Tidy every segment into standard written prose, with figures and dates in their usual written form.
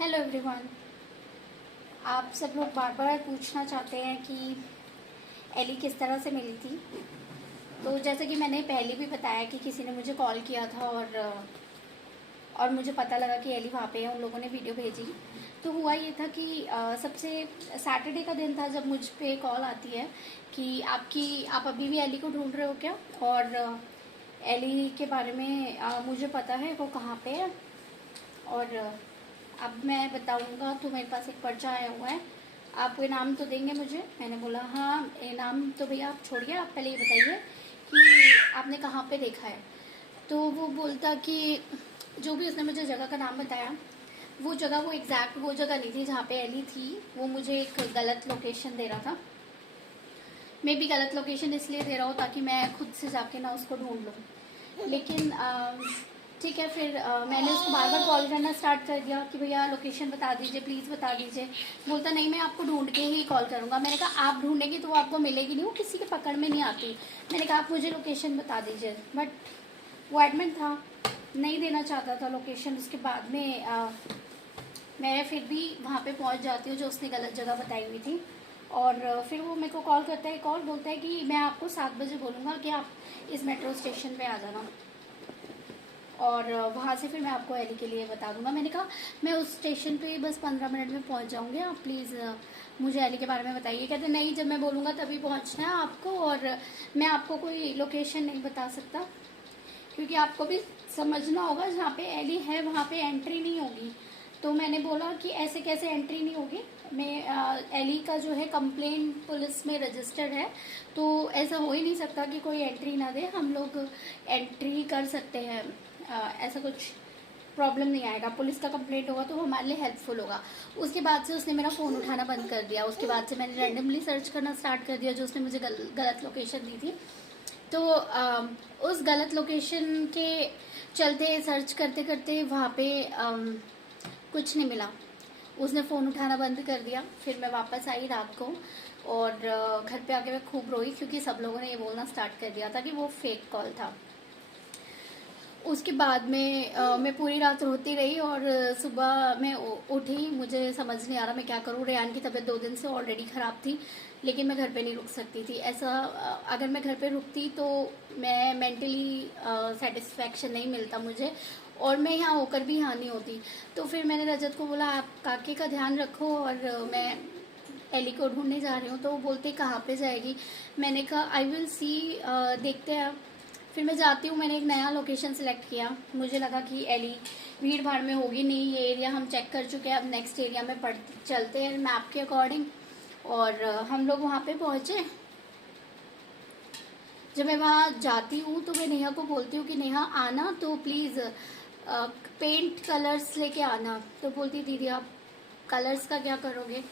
Hello everyone. आप सब लोग बार बार पूछना चाहते हैं कि एली किस तरह से मिली थी। तो जैसे कि मैंने पहले भी बताया कि किसी ने मुझे कॉल किया था और मुझे पता लगा कि एली वहाँ पे है, उन लोगों ने वीडियो भेजी। तो हुआ ये था कि सबसे सैटरडे का दिन था जब मुझ पे कॉल आती है कि आप अभी भी एली को ढूंढ रहे हो क्या, और एली के बारे में मुझे पता है वो कहाँ पे है। और अब मैं बताऊंगा। तो मेरे पास एक पर्चा आया हुआ है, आप इनाम तो देंगे मुझे। मैंने बोला हाँ इनाम तो भैया आप छोड़िए, आप पहले ये बताइए कि आपने कहाँ पे देखा है। तो वो बोलता कि जो भी उसने मुझे जगह का नाम बताया, वो जगह वो एग्जैक्ट वो जगह नहीं थी जहाँ पे एली थी। वो मुझे एक गलत लोकेशन दे रहा था। मैं भी गलत लोकेशन इसलिए दे रहा हूँ ताकि मैं खुद से जाके ना उसको ढूंढ लूँ। लेकिन ठीक है, फिर मैंने उसको बार बार कॉल करना स्टार्ट कर दिया कि भैया लोकेशन बता दीजिए, प्लीज़ बता दीजिए। बोलता नहीं, मैं आपको ढूंढ के ही कॉल करूँगा। मैंने कहा आप ढूंढेंगे तो वो आपको मिलेगी नहीं, वो किसी के पकड़ में नहीं आती। मैंने कहा आप मुझे लोकेशन बता दीजिए, बट वो एडमिट था, नहीं देना चाहता था लोकेशन। उसके बाद में मैं फिर भी वहाँ पे पहुँच जाती हूँ जो उसने गलत जगह बताई हुई थी। और फिर वो मेरे को कॉल करता है, कॉल बोलता है कि मैं आपको 7 बजे बोलूँगा कि आप इस मेट्रो स्टेशन पे आ जाना, और वहाँ से फिर मैं आपको एली के लिए बता दूंगा। मैंने कहा मैं उस स्टेशन पे बस 15 मिनट में पहुँच जाऊँगी, आप प्लीज़ मुझे एली के बारे में बताइए। कहते नहीं, जब मैं बोलूँगा तभी पहुँचना है आपको, और मैं आपको कोई लोकेशन नहीं बता सकता क्योंकि आपको भी समझना होगा जहाँ पे एली है वहाँ पे एंट्री नहीं होगी। तो मैंने बोला कि ऐसे कैसे एंट्री नहीं होगी, मैं एली का जो है कंप्लेंट पुलिस में रजिस्टर्ड है, तो ऐसा हो ही नहीं सकता कि कोई एंट्री ना दे। हम लोग एंट्री कर सकते हैं, ऐसा कुछ प्रॉब्लम नहीं आएगा। पुलिस का कंप्लेंट होगा तो वो हमारे लिए हेल्पफुल होगा। उसके बाद से उसने मेरा फ़ोन उठाना बंद कर दिया। उसके बाद से मैंने रैंडमली सर्च करना स्टार्ट कर दिया जो उसने मुझे गलत लोकेशन दी थी। तो उस गलत लोकेशन के चलते सर्च करते करते वहाँ पे कुछ नहीं मिला। उसने फ़ोन उठाना बंद कर दिया। फिर मैं वापस आई रात को, और घर पे आके मैं खूब रोई क्योंकि सब लोगों ने ये बोलना स्टार्ट कर दिया था कि वो फेक कॉल था। उसके बाद में मैं पूरी रात रोती रही, और सुबह मैं उठी, मुझे समझ नहीं आ रहा मैं क्या करूँ। रेयान की तबीयत 2 दिन से ऑलरेडी ख़राब थी, लेकिन मैं घर पे नहीं रुक सकती थी। ऐसा अगर मैं घर पे रुकती तो मैं मेंटली सेटिस्फैक्शन नहीं मिलता मुझे, और मैं यहाँ होकर भी यहाँ नहीं होती। तो फिर मैंने रजत को बोला आप काके का ध्यान रखो, और मैं एली को ढूंढने जा रही हूँ। तो वो बोलते कहाँ पे जाएगी। मैंने कहा आई विल सी, देखते हैं। फिर मैं जाती हूँ, मैंने एक नया लोकेशन सेलेक्ट किया। मुझे लगा कि एली भीड़ भाड़ में होगी नहीं, ये एरिया हम चेक कर चुके हैं, अब नेक्स्ट एरिया में चलते हैं मैप के अकॉर्डिंग। और हम लोग वहाँ पे पहुँचे। जब मैं वहाँ जाती हूँ तो मैं नेहा को बोलती हूँ कि नेहा आना तो प्लीज़ पेंट कलर्स लेके आना। तो बोलती दीदी आप कलर्स का क्या करोगे।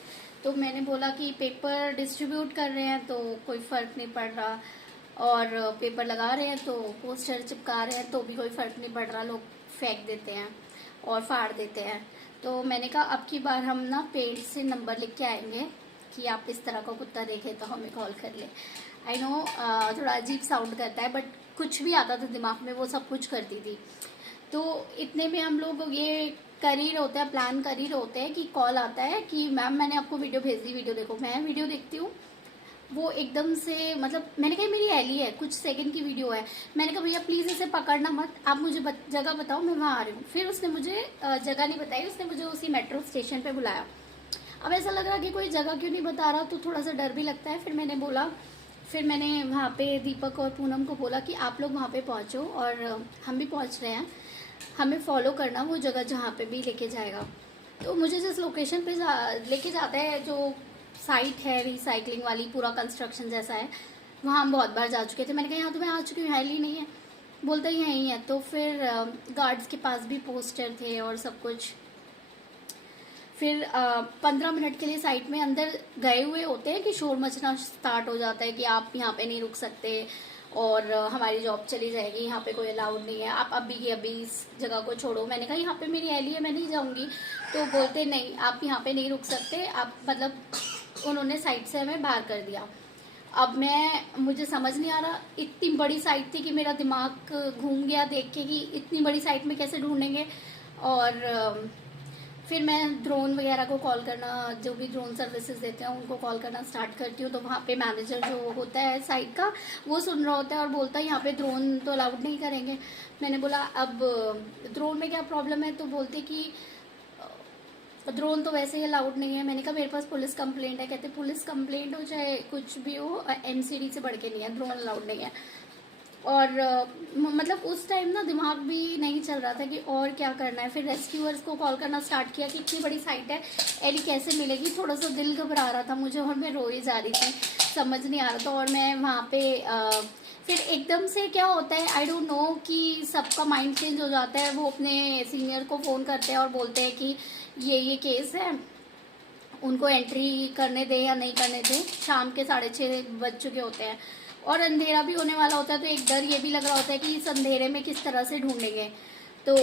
तो मैंने बोला कि पेपर डिस्ट्रीब्यूट कर रहे हैं तो कोई फ़र्क नहीं पड़ रहा, और पेपर लगा रहे हैं तो पोस्टर चिपका रहे हैं तो भी कोई फ़र्क नहीं पड़ रहा, लोग फेंक देते हैं और फाड़ देते हैं। तो मैंने कहा अब की बार हम ना पेड़ से नंबर लिख के आएंगे कि आप इस तरह का कुत्ता देखें तो हमें कॉल कर ले। आई नो थोड़ा अजीब साउंड करता है, बट कुछ भी आता था दिमाग में वो सब कुछ करती थी। तो इतने में हम लोग ये कर ही रहे होते हैं, प्लान कर ही रहे होते हैं कि कॉल आता है कि मैम मैंने आपको वीडियो भेज दी, वीडियो देखो। मैं वीडियो देखती हूँ, वो एकदम से मतलब मैंने कहा मेरी एली है, कुछ सेकंड की वीडियो है। मैंने कहा भैया प्लीज़ इसे पकड़ना मत, आप मुझे जगह बताओ, मैं वहाँ आ रही हूँ। फिर उसने मुझे जगह नहीं बताई, उसने मुझे उसी मेट्रो स्टेशन पे बुलाया। अब ऐसा लग रहा कि कोई जगह क्यों नहीं बता रहा, तो थोड़ा सा डर भी लगता है। फिर मैंने वहाँ पे दीपक और पूनम को बोला कि आप लोग वहाँ पे पहुँचो, और हम भी पहुँच रहे हैं, हमें फॉलो करना वो जगह जहाँ पे भी लेके जाएगा। तो मुझे जिस लोकेशन पे लेके जाता है, जो साइट है रिसाइकलिंग वाली, पूरा कंस्ट्रक्शन जैसा है, वहाँ हम बहुत बार जा चुके थे। मैंने कहा यहाँ तो मैं आ चुकी हूँ, ही नहीं है। बोलता ही यहीं है। तो फिर गार्ड्स के पास भी पोस्टर थे और सब कुछ। फिर 15 मिनट के लिए साइट में अंदर गए हुए होते हैं कि शोर मचना स्टार्ट हो जाता है कि आप यहाँ पे नहीं रुक सकते और हमारी जॉब चली जाएगी, यहाँ पे कोई अलाउड नहीं है, आप अभी की अभी इस जगह को छोड़ो। मैंने कहा यहाँ पे मेरी एली है, मैं नहीं जाऊँगी। तो बोलते नहीं, आप यहाँ पे नहीं रुक सकते, आप मतलब उन्होंने साइट से हमें बाहर कर दिया। अब मुझे समझ नहीं आ रहा, इतनी बड़ी साइट थी कि मेरा दिमाग घूम गया देख के कि इतनी बड़ी साइट में कैसे ढूंढेंगे। और फिर मैं ड्रोन वगैरह को कॉल करना, जो भी ड्रोन सर्विसेज देते हैं उनको कॉल करना स्टार्ट करती हूँ। तो वहाँ पे मैनेजर जो होता है साइट का, वो सुन रहा होता है और बोलता है यहाँ पे ड्रोन तो अलाउड नहीं करेंगे। मैंने बोला अब ड्रोन में क्या प्रॉब्लम है? तो बोलते कि ड्रोन तो वैसे ही अलाउड नहीं है। मैंने कहा मेरे पास पुलिस कंप्लेंट है। कहते पुलिस कंप्लेंट हो चाहे कुछ भी हो, एमसीडी से बढ़ के नहीं है, ड्रोन अलाउड नहीं है। और मतलब उस टाइम ना दिमाग भी नहीं चल रहा था कि और क्या करना है। फिर रेस्क्यूअर्स को कॉल करना स्टार्ट किया कि इतनी बड़ी साइट है, एली कैसे मिलेगी। थोड़ा सा दिल घबरा रहा था मुझे और मैं रोई जा रही थी, समझ नहीं आ रहा था। और मैं वहाँ पे फिर एकदम से क्या होता है आई डोंट नो कि सबका माइंड चेंज हो जाता है। वो अपने सीनियर को फ़ोन करते हैं और बोलते हैं कि ये केस है, उनको एंट्री करने दें या नहीं करने दें। शाम के 6:30 बज चुके होते हैं और अंधेरा भी होने वाला होता है। तो एक डर ये भी लग रहा होता है कि इस अंधेरे में किस तरह से ढूंढेंगे। तो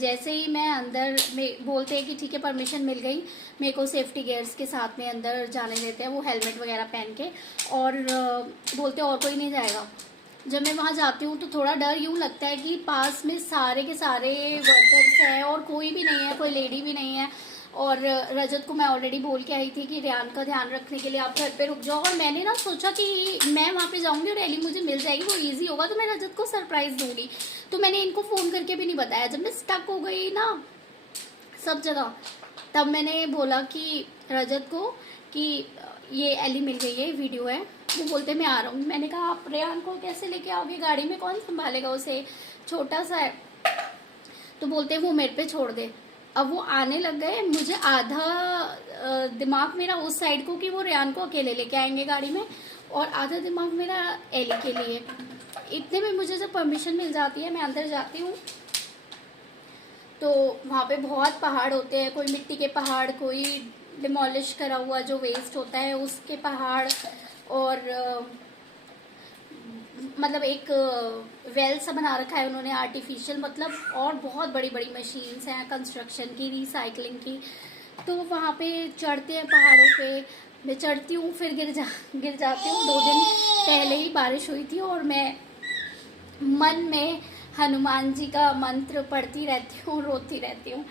जैसे ही मैं अंदर में बोलते हैं कि ठीक है परमिशन मिल गई, मेरे को सेफ्टी गियर्स के साथ में अंदर जाने देते हैं, वो हेलमेट वगैरह पहन के। और बोलते और कोई नहीं जाएगा। जब मैं वहाँ जाती हूँ तो थोड़ा डर यूँ लगता है कि पास में सारे के सारे वर्कर्स हैं और कोई भी नहीं है, कोई लेडी भी नहीं है। और रजत को मैं ऑलरेडी बोल के आई थी कि रियान का ध्यान रखने के लिए आप घर पे रुक जाओ। और मैंने ना सोचा कि मैं वहाँ पे जाऊँगी और एली मुझे मिल जाएगी, वो इजी होगा, तो मैं रजत को सरप्राइज़ दूंगी। तो मैंने इनको फ़ोन करके भी नहीं बताया। जब मैं स्टक हो गई ना सब जगह, तब मैंने बोला कि रजत को कि ये एली मिल गई है, वीडियो है। वो बोलते मैं आ रहा हूँ। मैंने कहा आप रेहान को कैसे लेके आओगे, गाड़ी में कौन संभालेगा उसे, छोटा सा है। तो बोलते वो मेरे पे छोड़ दे। अब वो आने लग गए। मुझे आधा दिमाग मेरा उस साइड को कि वो रेहान को अकेले लेके आएंगे गाड़ी में, और आधा दिमाग मेरा एली के लिए। इतने में मुझे जब परमिशन मिल जाती है मैं अंदर जाती हूँ। तो वहाँ पे बहुत पहाड़ होते हैं, कोई मिट्टी के पहाड़, कोई डिमोलिश करा हुआ जो वेस्ट होता है उसके पहाड़, और मतलब एक वेल सा बना रखा है उन्होंने आर्टिफिशियल, मतलब। और बहुत बड़ी बड़ी मशीन्स हैं कंस्ट्रक्शन की, रिसाइकलिंग की। तो वहाँ पे चढ़ते हैं पहाड़ों पे, मैं चढ़ती हूँ फिर गिर जाती हूँ। 2 दिन पहले ही बारिश हुई थी और मैं मन में हनुमान जी का मंत्र पढ़ती रहती हूँ, रोती रहती हूँ।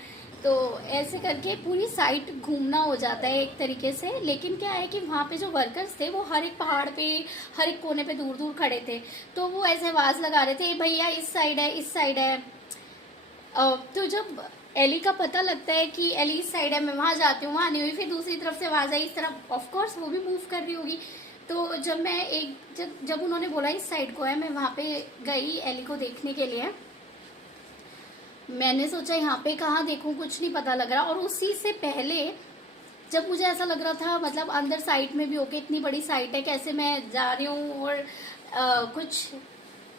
तो ऐसे करके पूरी साइट घूमना हो जाता है एक तरीके से। लेकिन क्या है कि वहाँ पे जो वर्कर्स थे वो हर एक पहाड़ पे, हर एक कोने पे दूर दूर खड़े थे। तो वो ऐसे आवाज़ लगा रहे थे भैया इस साइड है, इस साइड है। तो जब एली का पता लगता है कि एली इस साइड है, मैं वहाँ जाती हूँ, वहाँ नहीं हुई, फिर दूसरी तरफ से आवाज़ आई इस तरफ, ऑफकोर्स वो भी मूव कर रही होगी। तो जब उन्होंने बोला इस साइड को है, मैं वहाँ पे गई एली को देखने के लिए। मैंने सोचा यहाँ पे कहाँ देखूँ, कुछ नहीं पता लग रहा। और उसी से पहले जब मुझे ऐसा लग रहा था, मतलब अंदर साइट में भी होके इतनी बड़ी साइट है, कैसे मैं जा रही हूँ और कुछ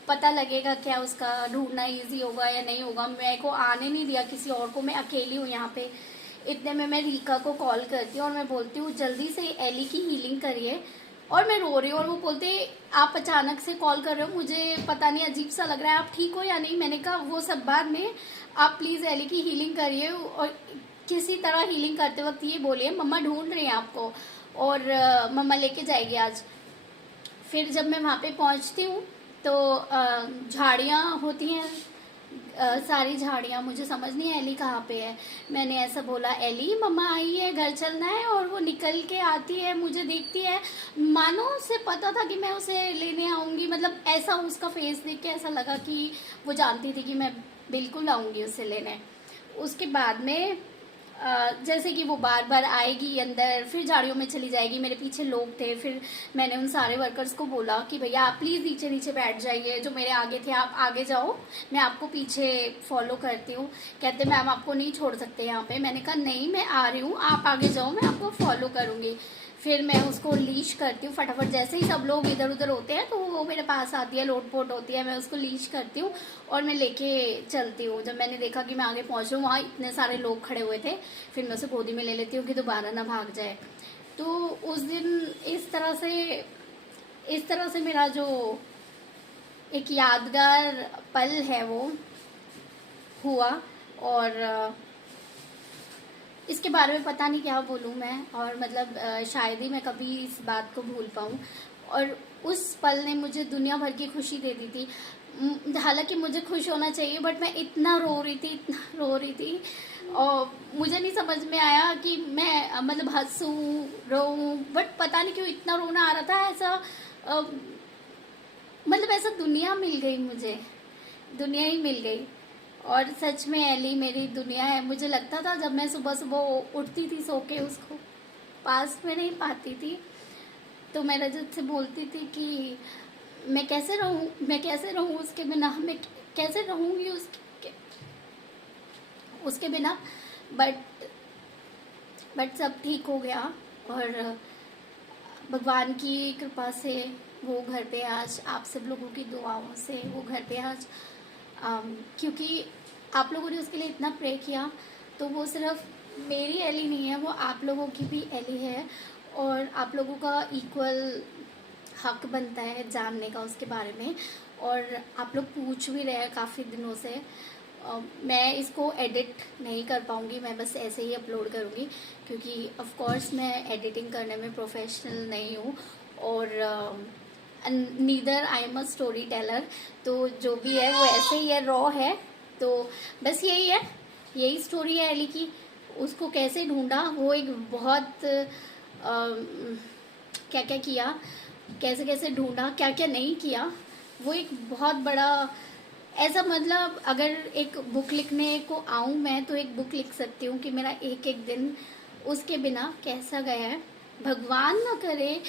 पता लगेगा क्या, उसका ढूंढना इजी होगा या नहीं होगा। मेरे को आने नहीं दिया किसी और को, मैं अकेली हूँ यहाँ पे। इतने में मैं रीका को कॉल करती हूँ और मैं बोलती हूँ जल्दी से एली की हीलिंग करिए। और मैं रो रही हूँ और वो बोलते आप अचानक से कॉल कर रहे हो, मुझे पता नहीं अजीब सा लग रहा है, आप ठीक हो या नहीं। मैंने कहा वो सब बाद में, आप प्लीज़ एली की हीलिंग करिए। और किसी तरह हीलिंग करते वक्त ये बोलिए मम्मा ढूंढ रही हैं आपको और मम्मा लेके जाएगी आज। फिर जब मैं वहाँ पे पहुँचती हूँ तो झाड़ियाँ होती हैं, सारी झाड़ियाँ, मुझे समझ नहीं है एली कहाँ पे है। मैंने ऐसा बोला एली मम्मा आई है, घर चलना है। और वो निकल के आती है, मुझे देखती है, मानो उसे पता था कि मैं उसे लेने आऊँगी। मतलब ऐसा उसका फेस देख के ऐसा लगा कि वो जानती थी कि मैं बिल्कुल आऊँगी उसे लेने। उसके बाद में जैसे कि वो बार बार आएगी अंदर, फिर झाड़ियों में चली जाएगी। मेरे पीछे लोग थे, फिर मैंने उन सारे वर्कर्स को बोला कि भैया आप प्लीज़ नीचे नीचे बैठ जाइए, जो मेरे आगे थे आप आगे जाओ, मैं आपको पीछे फॉलो करती हूँ। कहते मैम आपको नहीं छोड़ सकते यहाँ पे। मैंने कहा नहीं मैं आ रही हूँ, आप आगे जाओ, मैं आपको फॉलो करूँगी। फिर मैं उसको लीश करती हूँ फटाफट, जैसे ही सब लोग इधर उधर होते हैं तो वो मेरे पास आती है, लोटपोट होती है, मैं उसको लीश करती हूँ और मैं लेके चलती हूँ। जब मैंने देखा कि मैं आगे पहुँच रही हूँ, वहाँ इतने सारे लोग खड़े हुए थे, फिर मैं उसे गोदी में ले लेती हूँ कि दोबारा ना भाग जाए। तो उस दिन इस तरह से मेरा जो एक यादगार पल है वो हुआ। और इसके बारे में पता नहीं क्या बोलूँ मैं, और मतलब शायद ही मैं कभी इस बात को भूल पाऊँ। और उस पल ने मुझे दुनिया भर की खुशी दे दी थी। हालांकि मुझे खुश होना चाहिए, बट मैं इतना रो रही थी, इतना रो रही थी, और मुझे नहीं समझ में आया कि मैं मतलब हंसूं रोऊं, बट पता नहीं क्यों इतना रोना आ रहा था। ऐसा मतलब ऐसा दुनिया मिल गई मुझे, दुनिया ही मिल गई। और सच में एली मेरी दुनिया है। मुझे लगता था जब मैं सुबह सुबह उठती थी सो के, उसको पास में नहीं पाती थी, तो मैं रजत से बोलती थी कि मैं कैसे रहूं उसके बिना, मैं कैसे रहूंगी उसके बिना। बट सब ठीक हो गया, और भगवान की कृपा से वो घर पे आज, आप सब लोगों की दुआओं से वो घर पे आज, क्योंकि आप लोगों ने उसके लिए इतना प्रे किया, तो वो सिर्फ मेरी एली नहीं है, वो आप लोगों की भी एली है। और आप लोगों का इक्वल हक बनता है जानने का उसके बारे में। और आप लोग पूछ भी रहे हैं काफ़ी दिनों से। मैं इसको एडिट नहीं कर पाऊँगी, मैं बस ऐसे ही अपलोड करूँगी, क्योंकि ऑफ कोर्स मैं एडिटिंग करने में प्रोफेशनल नहीं हूँ, और neither I am a story teller. तो जो भी है वो ऐसे ही है, रॉ है। तो बस यही है, यही स्टोरी है एली की। उसको कैसे ढूंढा, वो एक बहुत क्या क्या किया, कैसे कैसे ढूंढा, क्या क्या नहीं किया, वो एक बहुत बड़ा ऐसा, मतलब अगर एक बुक लिखने को आऊँ मैं, तो एक बुक लिख सकती हूँ कि मेरा एक एक दिन उसके बिना कैसा गया है। भगवान ना करे,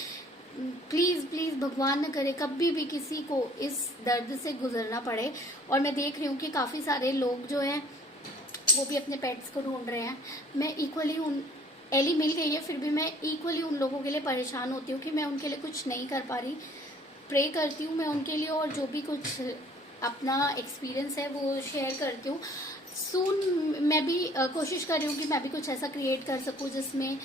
प्लीज़ प्लीज़ भगवान ना करे कभी भी किसी को इस दर्द से गुजरना पड़े। और मैं देख रही हूँ कि काफ़ी सारे लोग जो हैं वो भी अपने पेट्स को ढूंढ रहे हैं। मैं इक्वली उन एली मिल गई है, फिर भी मैं इक्वली उन लोगों के लिए परेशान होती हूँ कि मैं उनके लिए कुछ नहीं कर पा रही। प्रे करती हूँ मैं उनके लिए, और जो भी कुछ अपना एक्सपीरियंस है वो शेयर करती हूँ। सून मैं भी कोशिश कर रही हूँ कि मैं भी कुछ ऐसा क्रिएट कर सकूँ जिसमें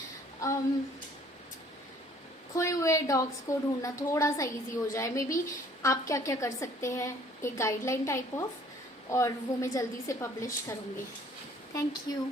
खोए हुए डॉग्स को ढूंढना थोड़ा सा इजी हो जाए। मे बी आप क्या क्या कर सकते हैं, एक गाइडलाइन टाइप ऑफ, और वो मैं जल्दी से पब्लिश करूँगी। Thank you.